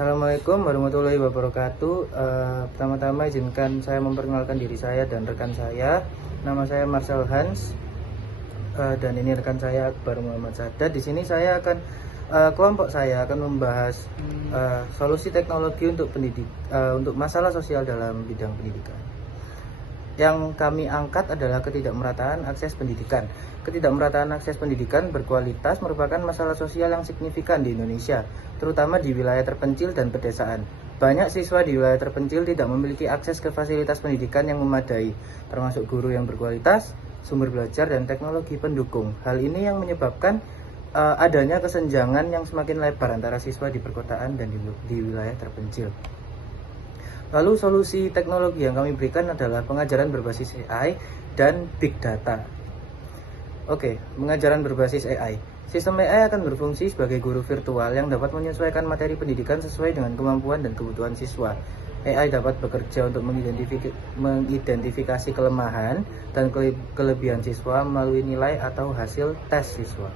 Assalamualaikum warahmatullahi wabarakatuh. Pertama-tama izinkan saya memperkenalkan diri saya dan rekan saya. Nama saya Marcel Hans, dan ini rekan saya Akbar Muhammad Sadat. Di sini saya akan kelompok saya akan membahas solusi teknologi untuk untuk masalah sosial dalam bidang pendidikan. Yang kami angkat adalah ketidakmerataan akses pendidikan. Ketidakmerataan akses pendidikan berkualitas merupakan masalah sosial yang signifikan di Indonesia, terutama di wilayah terpencil dan pedesaan. Banyak siswa di wilayah terpencil tidak memiliki akses ke fasilitas pendidikan yang memadai, termasuk guru yang berkualitas, sumber belajar, dan teknologi pendukung. Hal ini yang menyebabkan adanya kesenjangan yang semakin lebar antara siswa di perkotaan dan di wilayah terpencil. Lalu solusi teknologi yang kami berikan adalah pengajaran berbasis AI dan Big Data. Oke, pengajaran berbasis AI. Sistem AI akan berfungsi sebagai guru virtual yang dapat menyesuaikan materi pendidikan sesuai dengan kemampuan dan kebutuhan siswa. AI dapat bekerja untuk mengidentifikasi kelemahan dan kelebihan siswa melalui nilai atau hasil tes siswa.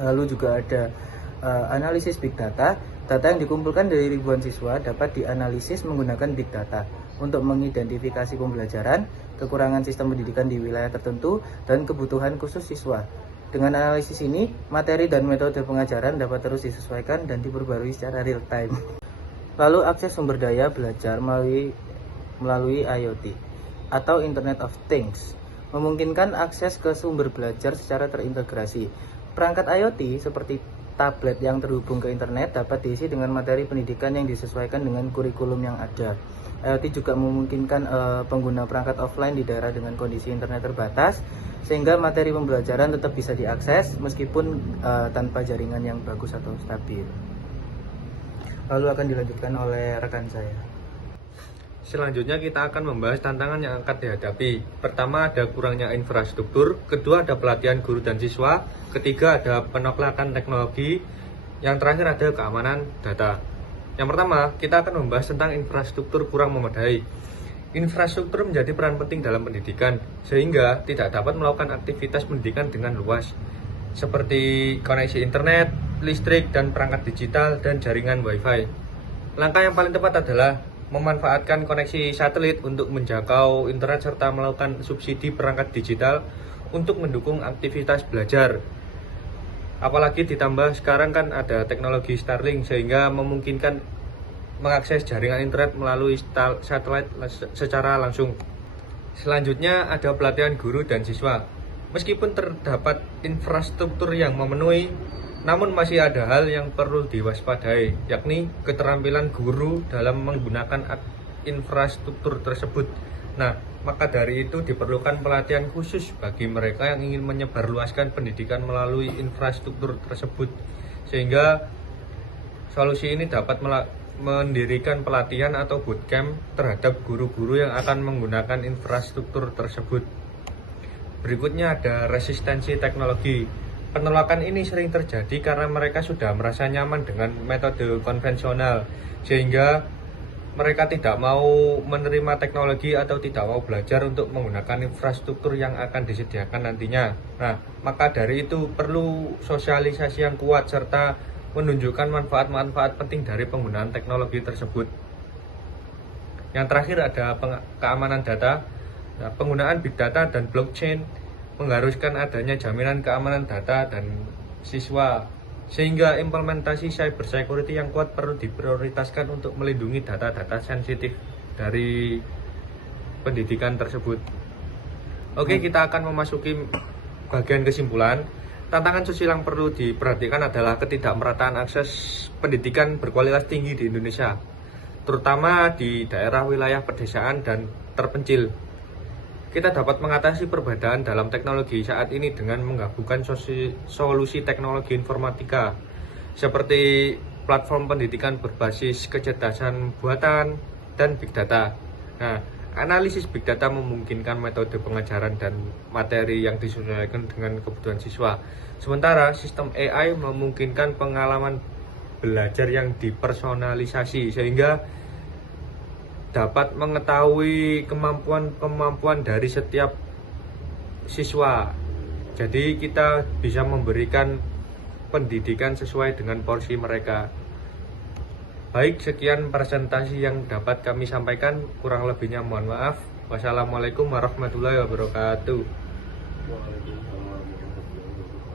Lalu juga ada analisis Big Data. Data yang dikumpulkan dari ribuan siswa dapat dianalisis menggunakan Big Data untuk mengidentifikasi pembelajaran, kekurangan sistem pendidikan di wilayah tertentu, dan kebutuhan khusus siswa. Dengan analisis ini, materi dan metode pengajaran dapat terus disesuaikan dan diperbarui secara real time. Lalu akses sumber daya belajar melalui IoT atau Internet of Things memungkinkan akses ke sumber belajar secara terintegrasi. Perangkat IoT seperti tablet yang terhubung ke internet dapat diisi dengan materi pendidikan yang disesuaikan dengan kurikulum yang ada. IoT juga memungkinkan pengguna perangkat offline di daerah dengan kondisi internet terbatas, sehingga materi pembelajaran tetap bisa diakses meskipun tanpa jaringan yang bagus atau stabil. Lalu akan dilanjutkan oleh rekan saya. Selanjutnya kita akan membahas tantangan yang akan dihadapi. Pertama, ada kurangnya infrastruktur. Kedua, ada pelatihan guru dan siswa. Ketiga, ada penolakan teknologi. Yang terakhir, ada keamanan data. Yang pertama, kita akan membahas tentang infrastruktur kurang memadai. Infrastruktur menjadi peran penting dalam pendidikan, sehingga tidak dapat melakukan aktivitas pendidikan dengan luas, seperti koneksi internet, listrik, dan perangkat digital, dan jaringan Wi-Fi. Langkah yang paling tepat adalah memanfaatkan koneksi satelit untuk menjangkau internet serta melakukan subsidi perangkat digital untuk mendukung aktivitas belajar. Apalagi ditambah sekarang kan ada teknologi Starlink sehingga memungkinkan mengakses jaringan internet melalui satelit secara langsung. Selanjutnya ada pelatihan guru dan siswa. Meskipun terdapat infrastruktur yang memenuhi, namun masih ada hal yang perlu diwaspadai, yakni keterampilan guru dalam menggunakan infrastruktur tersebut. Nah, maka dari itu diperlukan pelatihan khusus bagi mereka yang ingin menyebarluaskan pendidikan melalui infrastruktur tersebut. Sehingga solusi ini dapat mendirikan pelatihan atau bootcamp terhadap guru-guru yang akan menggunakan infrastruktur tersebut. Berikutnya ada resistensi teknologi. Penolakan ini sering terjadi karena mereka sudah merasa nyaman dengan metode konvensional, sehingga mereka tidak mau menerima teknologi atau tidak mau belajar untuk menggunakan infrastruktur yang akan disediakan nantinya. Nah, maka dari itu perlu sosialisasi yang kuat serta menunjukkan manfaat-manfaat penting dari penggunaan teknologi tersebut. Yang terakhir ada keamanan data. Nah, penggunaan big data dan blockchain mengharuskan adanya jaminan keamanan data dan siswa, sehingga implementasi cyber security yang kuat perlu diprioritaskan untuk melindungi data-data sensitif dari pendidikan tersebut. Oke, kita akan memasuki bagian kesimpulan. Tantangan sosial yang perlu diperhatikan adalah ketidakmerataan akses pendidikan berkualitas tinggi di Indonesia, terutama di daerah wilayah pedesaan dan terpencil. Kita dapat mengatasi perbedaan dalam teknologi saat ini dengan menggabungkan solusi teknologi informatika seperti platform pendidikan berbasis kecerdasan buatan dan big data. Nah, analisis big data memungkinkan metode pengajaran dan materi yang disesuaikan dengan kebutuhan siswa. Sementara sistem AI memungkinkan pengalaman belajar yang dipersonalisasi sehingga dapat mengetahui kemampuan dari setiap siswa. Jadi kita bisa memberikan pendidikan sesuai dengan porsi mereka. Baik, sekian presentasi yang dapat kami sampaikan. Kurang lebihnya mohon maaf. Wassalamualaikum warahmatullahi wabarakatuh. Waalaikumsalam warahmatullahi wabarakatuh.